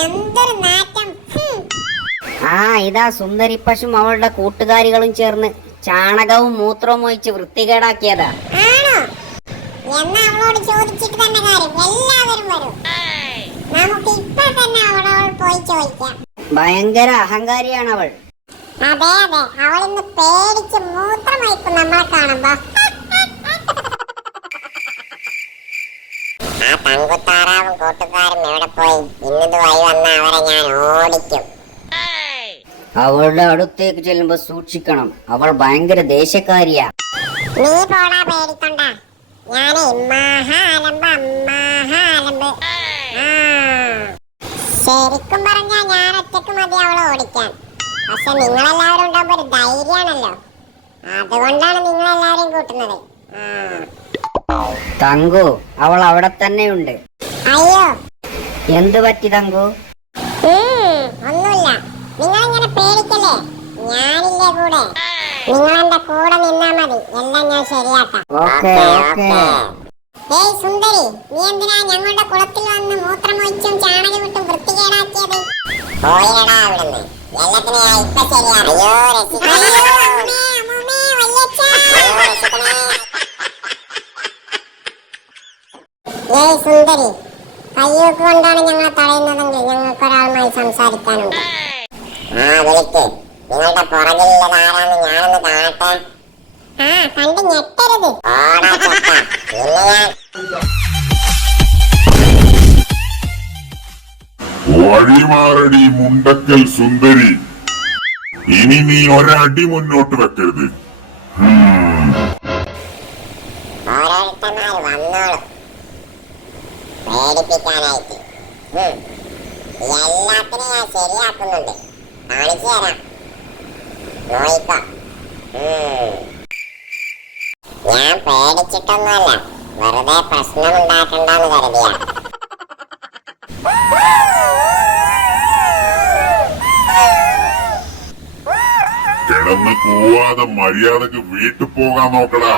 എന്തൊരു നാറ്റം. ആ ഇതാ സുന്ദരി പശും അവളുടെ കൂട്ടുകാരികളും ചേർന്ന് ചാണകവും മൂത്രവും ഒഴിച്ച് വൃത്തികേടാക്കിയതാ. ആണോ? എന്നാ അവളോട് ചോദിച്ചിട്ട് തന്നെ കാര്യം. എല്ലാവരും വരും. നമുക്ക് ഇപ്പൊ തന്നെ അവളോട് പോയി ചോദിക്കാം. ഭയങ്കര അഹങ്കാരിയാണ് അവൾ. അതെ അതെ, അവളിന്ന് പേടിച്ച് മൂത്രമൊഴിക്കും നമ്മളെ കാണുമ്പോ. ആ തങ്കുത്താറാവും കൂട്ടുകാരും എവിടെ പോയി? ഇന്നത് വഴി വന്ന അവരെ ഞാൻ ഓടിക്കും. അവളുടെ അടുത്തേക്ക് ചെല്ലുമ്പോ സൂക്ഷിക്കണം, അവൾ ഭയങ്കര ദേഷ്യക്കാരിയാ. നീ പോടാ, പേടിക്കണ്ട. ഞാനേ മഹാലമ്പ് മഹാലമ്പ്. ശരിക്കും പറഞ്ഞാ ഞാൻ ഒറ്റക്ക് മതി അവളെ ഓടിക്കാൻ. പക്ഷെ നിങ്ങളെല്ലാവരും ഉണ്ടാകുമ്പോ ഒരു ധൈര്യാണല്ലോ, അതുകൊണ്ടാണ് നിങ്ങളെല്ലാവരെയും കൂട്ടുന്നത്. തങ്കു, അവൾ അവിടെ തന്നെയുണ്ട്. അയ്യോ, എന്ത് പറ്റി തങ്കു? ഒന്നുമില്ല. നിങ്ങളിങ്ങനെ പേടിക്കല്ലേ, ഞാനില്ലേ കൂടെ. നിങ്ങൾ എന്റെ കൂടെ നിന്നാ മതി, എല്ലാം ഞാൻ ശരിയാക്കാം. ഏയ് സുന്ദരി, നീ എന്തിനാ ഞങ്ങളുടെ കുളത്തിൽ വന്ന് മൂത്രമൊഴിച്ചും ചാണകമിട്ടും വൃത്തികേടാക്കിയത്? പോയിടാ അവിടുന്ന്, എല്ലാത്തിനും ഞാൻ ഇപ്പൊ ശരിയാണ്. അയ്യോ രസിക്കണേ. ഏയ് സുന്ദരി, കയ്യൂക്ക് കൊണ്ടാണ് ഞങ്ങളെ തടയുന്നതെങ്കിൽ ഞങ്ങൾക്ക് ഒരാളുമായി സംസാരിക്കാനുണ്ട്. ആ വിളിക്ക്, നിങ്ങളുടെ പുറകിലുള്ളത് ആരാന്ന് ഞാനൊന്ന് കാണട്ടെ. ആ കണ്ട് ഞെട്ടരുത്. ഓടാ ചക്ക, പിന്നെ ഞാൻ വഴിമാറടി മുണ്ടക്കൽ സുന്ദരി, ഇനി നീ ഒരടി മുന്നോട്ട് വെക്കരുത്. ഓരോരുത്തന്മാര് വന്നോളൂ പേടിപ്പിക്കാനായിട്ട്. എല്ലാത്തിനും ഞാൻ ശരിയാക്കുന്നുണ്ട്, കാണിച്ചു തരാം. നോയിക്കോ. ഞാൻ പേടിച്ചിട്ടൊന്നുമല്ല, വെറുതെ പ്രശ്നമുണ്ടാക്കണ്ടെന്ന് കരുതിയ. കിടന്ന് കൂവാതെ മര്യാദക്ക് വീട്ടിൽ പോകാൻ നോക്കടാ.